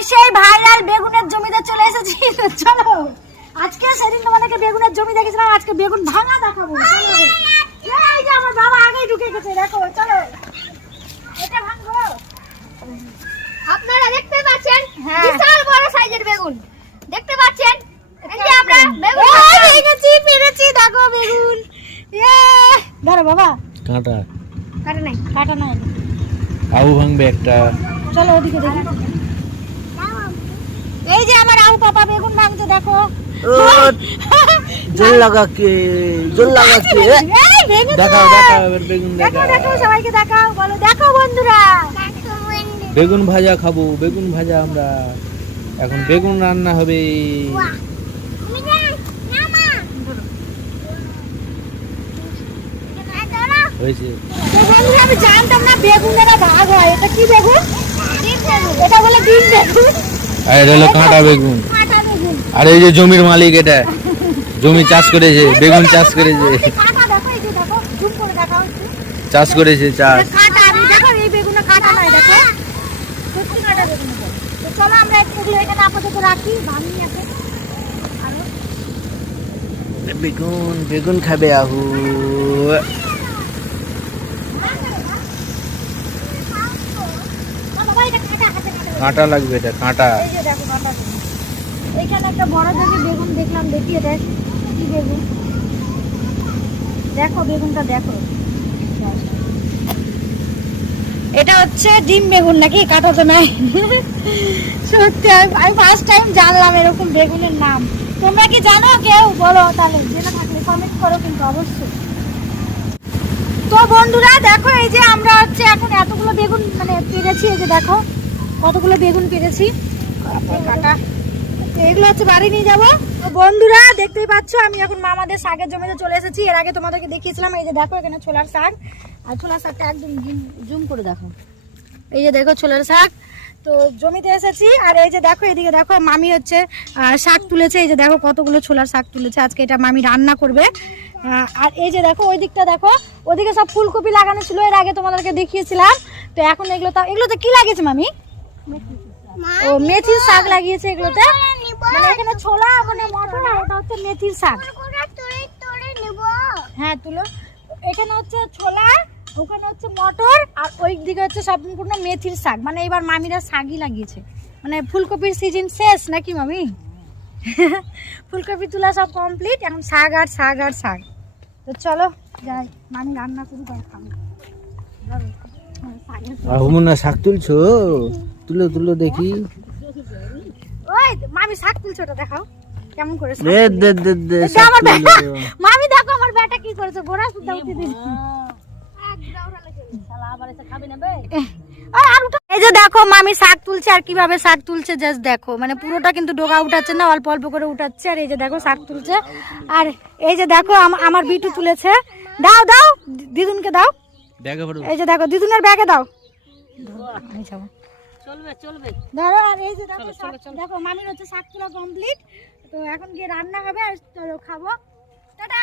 আমি সেই ভাইরাল বেগুনের জমিতে চলে এসেছি। চলো। আজকে সেদিন তোমাদেরকে বেগুনের জমি দেখেছিলাম আজকে বেগুন ভাঙা দেখাবো। এই যে আমার বাবা আগেই ঢুকে গেছে দেখো চলো। এটা ভাঙবো। আপনারা দেখতে পাচ্ছেন হ্যাঁ। বিশাল বড় সাইজের বেগুন। দেখতে পাচ্ছেন? এই আমরা বেগুন এই, পেরেছি পেরেছি দেখো বেগুন। ইয়ে ধরো বাবা। কাঁটা। কাটা নাই কাটা নাই। আবু ভাঙবে একটা। চলো ওদিকে দেখি। এই যে আমার আউ পাপা বেগুন ভাঙছে দেখো। জল লাগা কে জল লাগা কে দেখাও দেখাও এবার বেগুন দেখো দেখাও। সবাইকে দেখাও বলো দেখো বন্ধুরা। বেগুন ভাজা খাব বেগুন ভাজা আমরা। এখন বেগুন রান্না হবে। হয়েছে। আমি জানতাম না বেগুনের ভাগ হয়। এটা কি বেগুন? এটা বলে ডিম বেগুন। আর এটা হলো কাঁটা বেগুন। আর এই যে জমির মালিক এটা, জমি চাষ করেছে, বেগুন চাষ করেছে। চাষ করেছে, চাষ। বেগুনে, বেগুন খাবে আহু। বাবা কাঁটা লাগবে, এটা কাঁটা। এইখানে একটা বড় দেখে বেগুন দেখলাম দেখি এটা কি বেগুন? দেখো বেগুনটা, দেখো। এটা হচ্ছে ডিম বেগুন নাকি? কাটা তো নাই। সত্যি, আমি ফার্স্ট টাইম জানলাম এরকম বেগুনের নাম। তোমরা কি জানো কেউ? বলো তাহলে, জেনে থাকলে কমেন্ট করো কিন্তু অবশ্যই। তো বন্ধুরা, দেখো এই যে আমরা হচ্ছে এখন এতগুলো বেগুন মানে পেরেছি, এই যে দেখো। কতগুলো বেগুন পেরেছি কাটা। এগুলো হচ্ছে বাড়ি নিয়ে যাব। বন্ধুরা, দেখতেই পাচ্ছ, আমি এখন মামাদের শাকের জমিতে চলে এসেছি। এর আগে তোমাদেরকে দেখিয়েছিলাম, এই যে দেখো, এখানে ছোলার শাক। আর ছোলার শাকটা একদম জুম করে দেখো। এই যে দেখো ছোলার শাক। তো জমিতে এসেছি, আর এই যে দেখো, এদিকে দেখো, মামি হচ্ছে শাক তুলেছে। এই যে দেখো, কতগুলো ছোলার শাক তুলেছে। আজকে এটা মামি রান্না করবে। আর এই যে দেখো, ওই দিকটা দেখো, ওদিকে সব ফুলকপি লাগানো ছিল। এর আগে তোমাদেরকে দেখিয়েছিলাম। তো এখন এগুলো তো এগুলোতে কি লাগিয়েছে মামি? ও, মেথির শাক লাগিয়েছে এগুলোতে? মানে এখানে ছোলা মানে মটর, আর ওটা হচ্ছে মেথির শাক। হ্যাঁ তুলো। এখানে হচ্ছে ছোলা, ওখানে হচ্ছে মটর, আর ওই দিকে হচ্ছে সম্পূর্ণ মেথির শাক। মানে এবার মামিরা শাকই লাগিয়েছে। মানে ফুলকপির সিজন শেষ, নাকি মামি? ফুলকপি তোলা সব কমপ্লিট এখন শাক আর শাক আর শাক। তো চলো, যাই। মামি রান্না শুরু শাক তুলছো? তুলো তুলো দেখি। ওই মামি শাক তুলছে দেখাও। কেমন করে দে দে দে দে এটা শাক আমার তুলো। বেটা মামি দেখো আমার বেটা কি করেছে গোড়া সুদ্ধা উঠে দিয়েছে আর উঠা- এই যে দেখো মামি শাক তুলছে আর কীভাবে শাক তুলছে জাস্ট দেখো। মানে পুরোটা কিন্তু ডোকা উঠাচ্ছে না অল্প অল্প করে উঠাচ্ছে। আর এই যে দেখো শাক তুলছে। আর এই যে দেখো আমার বিটু তুলেছে। দাও দাও দিদুনকে দাও। এই যে দেখো দিদুনের ব্যাগে দাও। আমি যাব। ধরো আর এই যে দেখো দেখো মামির হচ্ছে শাক তোলা কমপ্লিট তো এখন গিয়ে রান্না হবে আর চলো খাব। টাটা!